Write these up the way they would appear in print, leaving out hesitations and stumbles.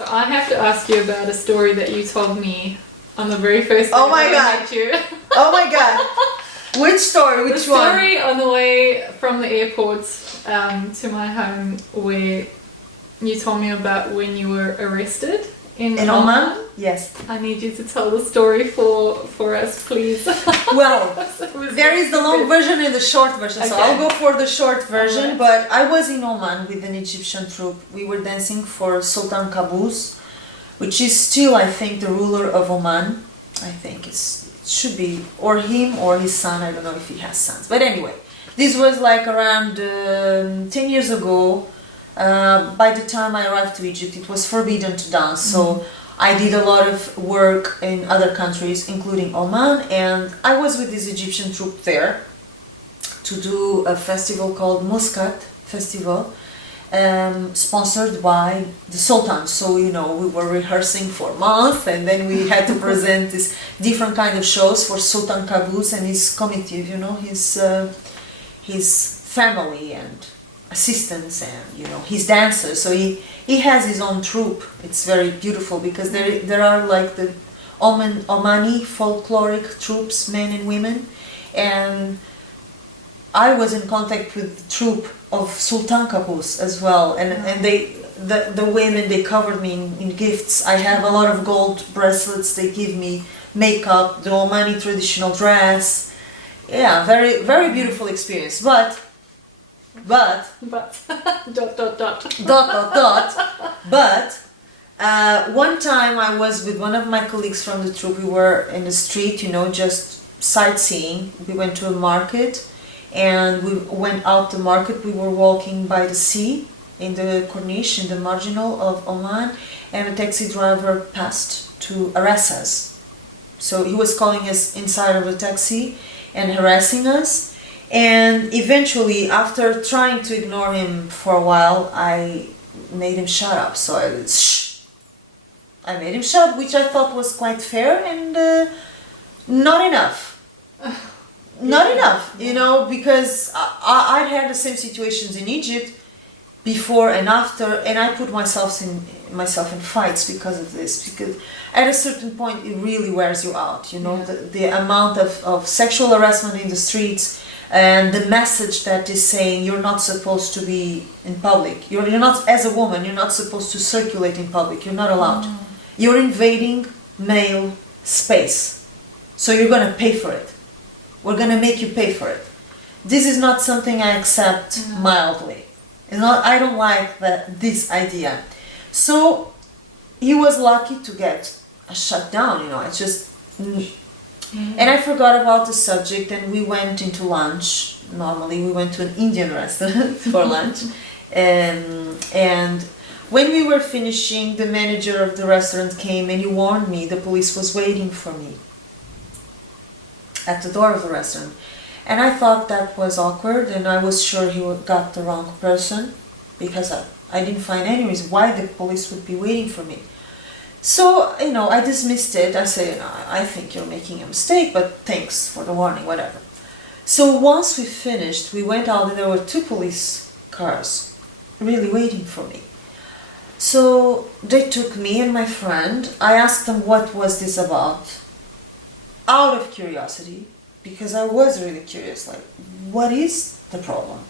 So I have to ask you about a story that you told me on the very first day Oh my that I God. met you. Oh my God. Which story? Which The one? story on the way from the airport to my home where you told me about when you were arrested in Oman? Yes. I need you to tell the story for us, please. Well, It was there is the long version and the short version, so Okay. I'll go for the short version. Alright. But I was in Oman with an Egyptian troop. We were dancing for Sultan Qaboos, which is still, I think, the ruler of Oman. I think it should be, or him or his son. I don't know if he has sons. But anyway, this was like around 10 years ago. By the time I arrived to Egypt, it was forbidden to dance. So I did a lot of work in other countries, including Oman, and I was with this Egyptian troupe there to do a festival called Muscat Festival, sponsored by the Sultan. So, you know, we were rehearsing for months, and then we had to present this different kind of shows for Sultan Qaboos and his committee, you know, his family and assistants and, you know, his dancers. So he has his own troupe. It's very beautiful because there are like the Omani folkloric troops, men and women, and I was in contact with the troupe of Sultan Qaboos as well, and the women, they covered me in gifts. I have a lot of gold bracelets. They give me makeup, the Omani traditional dress. Yeah, very, very beautiful experience. But dot dot dot but one time I was with one of my colleagues from the troupe. We were in the street, you know, just sightseeing. We went to a market and we went out the market. We were walking by the sea in the Corniche, in the marginal of Oman, and a taxi driver passed to harass us. So he was calling us inside of the taxi and harassing us. And eventually, after trying to ignore him for a while, I made him shut up. So I made him shut, which I thought was quite fair and not enough. Not enough, you know, because I'd had the same situations in Egypt before and after, and I put myself in fights because of this, because at a certain point it really wears you out, you know, the amount of sexual harassment in the streets and the message that is saying you're not supposed to be in public, you're not, as a woman, you're not supposed to circulate in public, you're not allowed. You're invading male space, so you're going to pay for it. We're going to make you pay for it. This is not something I accept mildly. I don't like this idea. So he was lucky to get shut down, you know. It's just... And I forgot about the subject, and we went into lunch. Normally we went to an Indian restaurant for lunch. And when we were finishing, the manager of the restaurant came and he warned me the police was waiting for me at the door of the restaurant. And I thought that was awkward, and I was sure he got the wrong person, because I didn't find any reason why the police would be waiting for me. So, you know, I dismissed it. I said, you know, I think you're making a mistake, but thanks for the warning, whatever. So once we finished, we went out and there were 2 police cars really waiting for me. So they took me and my friend. I asked them what was this about, out of curiosity, because I was really curious, like, what is the problem?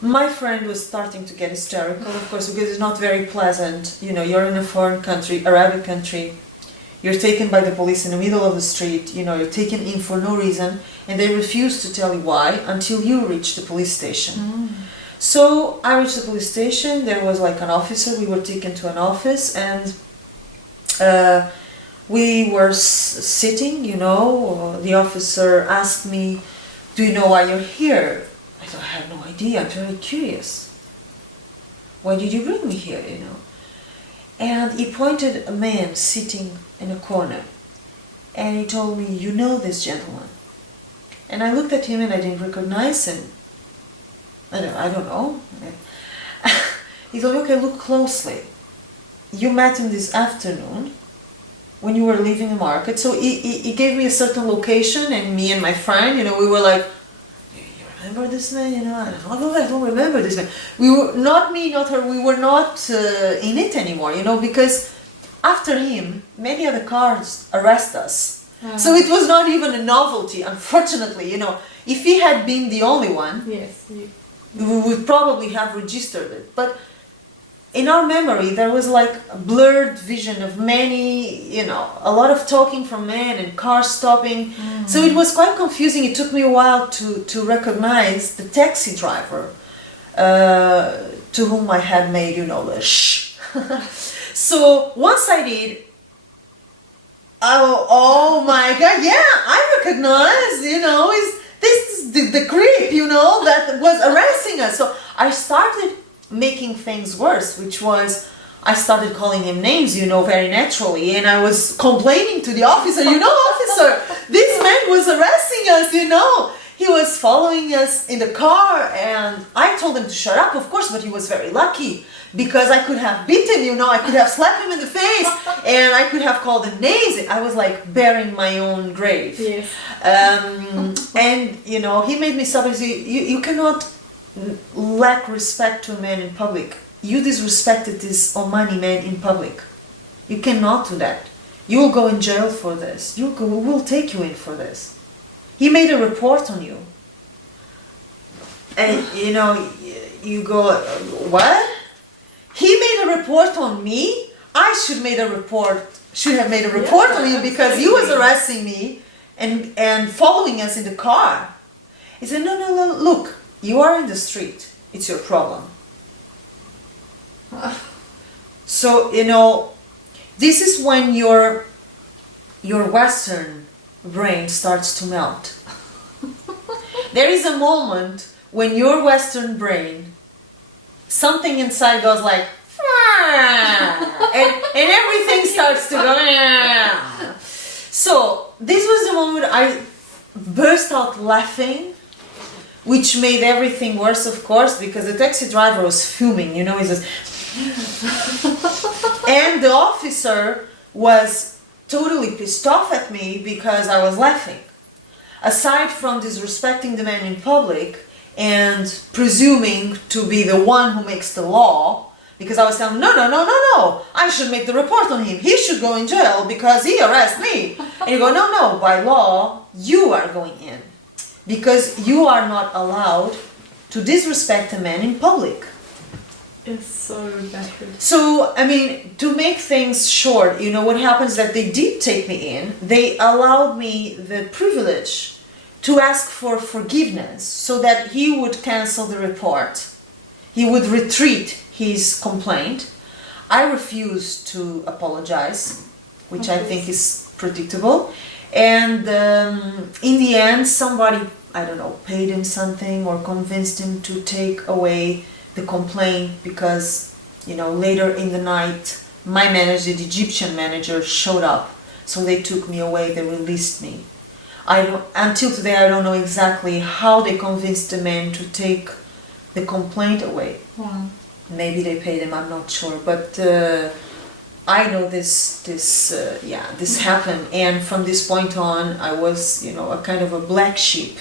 My friend was starting to get hysterical, of course, because it's not very pleasant. You know, you're in a foreign country, Arabic country, you're taken by the police in the middle of the street, you know, you're taken in for no reason, and they refuse to tell you why until you reach the police station. So I reached the police station. There was like an officer. We were taken to an office, and we were sitting, you know. The officer asked me, do you know why you're here? I thought, I have no idea. I'm very curious. Why did you bring me here, you know? And he pointed a man sitting in a corner, and he told me, you know this gentleman? And I looked at him and I didn't recognize him. I don't know. He told me, okay, look closely. You met him this afternoon when you were leaving the market. So he gave me a certain location, and me and my friend, you know, we were like, you remember this man? You know, I don't remember this man. We were, not me, not her, we were not in it anymore, you know, because after him, many other cars arrest us. So it was not even a novelty, unfortunately, you know. If he had been the only one, Yes. we would probably have registered it. But in our memory, there was like a blurred vision of many, you know, a lot of talking from men and cars stopping. So it was quite confusing. It took me a while to recognize the taxi driver to whom I had made, you know, the shh. So once I did, oh my God, yeah, I recognized, you know, this is the creep, you know, that was arresting us. So I started making things worse, which was I started calling him names, you know, very naturally, and I was complaining to the officer, you know, officer, this man was arresting us, you know. He was following us in the car, and I told him to shut up, of course, but he was very lucky because I could have beaten, you know, I could have slapped him in the face, and I could have called him names. I was like burying my own grave. Yes. And, you know, he made me stop and say, you cannot lack respect to a man in public. You disrespected this Omani man in public. You cannot do that. You will go in jail for this. We'll take you in for this. He made a report on you. And, you know, you go, what? He made a report on me? I should have made a report on him because he was arresting me and following us in the car. He said, no, look, you are in the street. It's your problem. So, you know, this is when your Western brain starts to melt. There is a moment when your Western brain, something inside goes like, and everything starts to go. So this was the moment I burst out laughing, which made everything worse, of course, because the taxi driver was fuming, you know, he says, and the officer was totally pissed off at me because I was laughing. Aside from disrespecting the man in public and presuming to be the one who makes the law, because I was telling him, no, I should make the report on him. He should go in jail because he arrested me. And you go, no, by law, you are going in. Because you are not allowed to disrespect a man in public. It's so bad. So, I mean, to make things short, you know, what happens is that they did take me in. They allowed me the privilege to ask for forgiveness so that he would cancel the report. He would retreat his complaint. I refused to apologize, which I think is predictable. And in the end, somebody, I don't know, paid him something or convinced him to take away the complaint because, you know, later in the night, my manager, the Egyptian manager, showed up. So they took me away, they released me. Until today, I don't know exactly how they convinced the man to take the complaint away. Wow. Maybe they paid him, I'm not sure. But I know this happened. And from this point on, I was, you know, a kind of a black sheep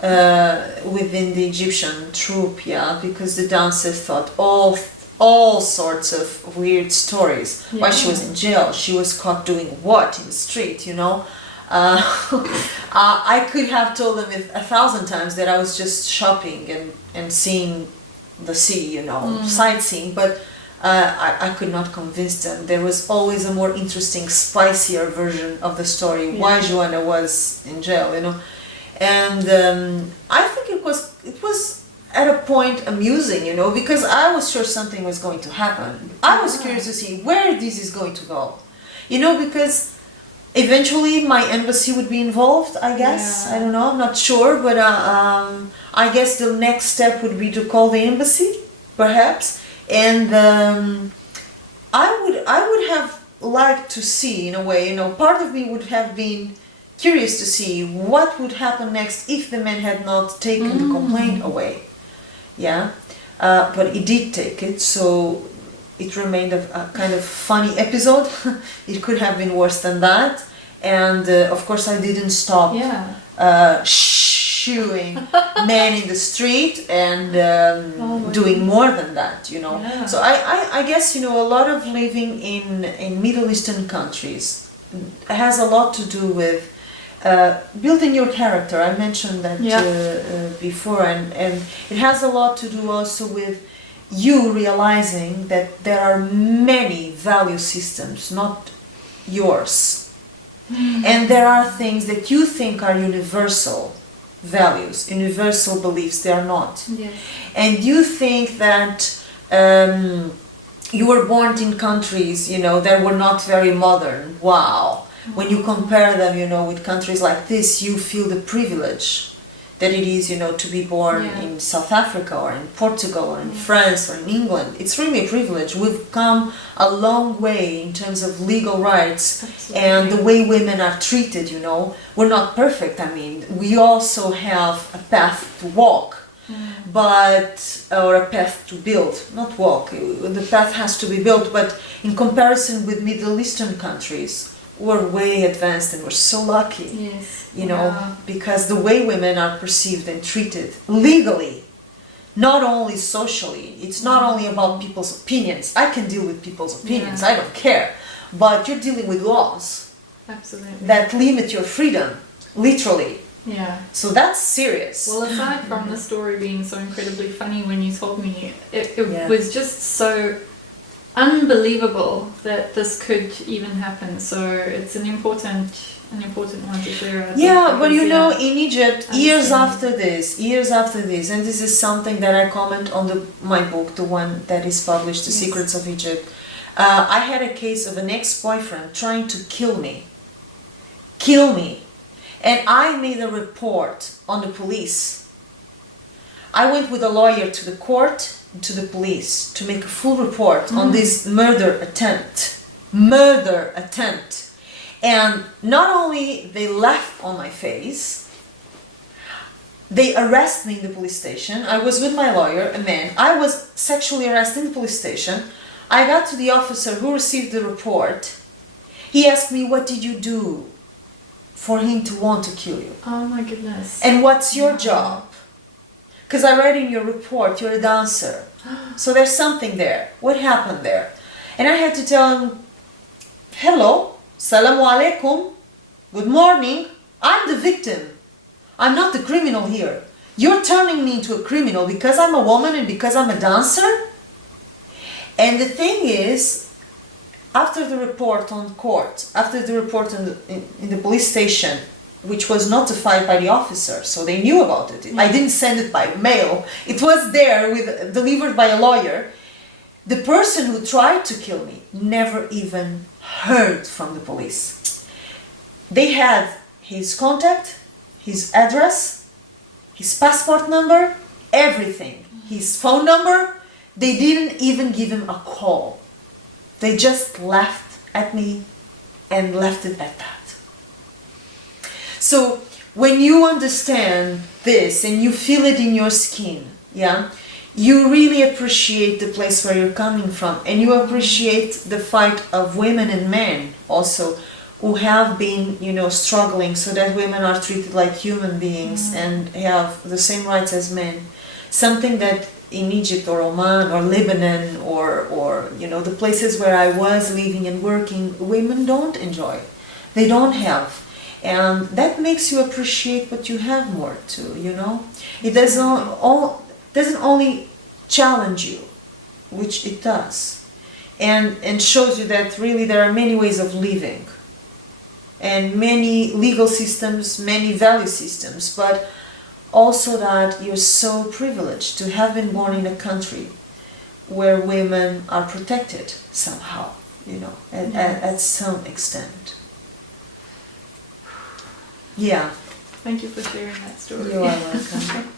within the Egyptian troop, because the dancers thought all sorts of weird stories. Yeah. Why she was in jail, she was caught doing what in the street, you know. I could have told them 1,000 times that I was just shopping and seeing the city, you know, sightseeing, but I could not convince them. There was always a more interesting, spicier version of the story, why Joana was in jail, you know. And I think it was at a point amusing, you know, because I was sure something was going to happen. I was curious to see where this is going to go, you know, because eventually my embassy would be involved, I guess. I don't know, I'm not sure, but I guess the next step would be to call the embassy, perhaps. And I would have liked to see, in a way, you know, part of me would have been curious to see what would happen next if the man had not taken the complaint away. But he did take it, so it remained a kind of funny episode. It could have been worse than that. And of course I didn't stop pursuing men in the street and doing more than that, you know. Yeah. So I guess, you know, a lot of living in Middle Eastern countries has a lot to do with building your character. I mentioned that before, and it has a lot to do also with you realizing that there are many value systems, not yours. And there are things that you think are universal values, universal beliefs. They are not. Yes. And you think that you were born in countries, you know, that were not very modern. Wow. When you compare them, you know, with countries like this, you feel the privilege that it is, you know, to be born in South Africa or in Portugal or in France or in England. It's really a privilege. We've come a long way in terms of legal rights. Absolutely. And the way women are treated, you know. We're not perfect. I mean, we also have a path to walk, or a path to build, not walk. The path has to be built, but in comparison with Middle Eastern countries, we're way advanced and we're so lucky, you know, because the way women are perceived and treated legally, not only socially. It's not only about people's opinions. I can deal with people's opinions, I don't care, but you're dealing with laws that limit your freedom, literally. Yeah. So that's serious. Well, aside from the story being so incredibly funny when you told me, it was just so unbelievable that this could even happen. So it's an important one to share. But you know, in Egypt, years after this, and this is something that I comment on my book, the one that is published, The Secrets of Egypt. I had a case of an ex-boyfriend trying to kill me, and I made a report on the police. I went with a lawyer to the court, to the police, to make a full report on this murder attempt. And not only they laughed on my face, they arrested me in the police station. I was with my lawyer, a man. I was sexually arrested in the police station. I got to the officer who received the report. He asked me, what did you do for him to want to kill you? Oh my goodness. And what's your job? Because I read in your report, you're a dancer. So there's something there. What happened there? And I had to tell him, hello, salamu alaikum, good morning. I'm the victim. I'm not the criminal here. You're turning me into a criminal because I'm a woman and because I'm a dancer? And the thing is, after the report on court, after the report in the police station, which was notified by the officer, so they knew about it. I didn't send it by mail. It was there, delivered by a lawyer. The person who tried to kill me never even heard from the police. They had his contact, his address, his passport number, everything. His phone number. They didn't even give him a call. They just laughed at me and left it at that. So when you understand this and you feel it in your skin, you really appreciate the place where you're coming from, and you appreciate the fight of women and men also who have been, you know, struggling so that women are treated like human beings and have the same rights as men. Something that in Egypt or Oman or Lebanon or you know, the places where I was living and working, women don't enjoy. They don't have. And that makes you appreciate what you have more too, you know. It doesn't only challenge you, which it does, and shows you that really there are many ways of living, and many legal systems, many value systems, but also that you're so privileged to have been born in a country where women are protected somehow, you know, at some extent. Yeah. Thank you for sharing that story. You are welcome.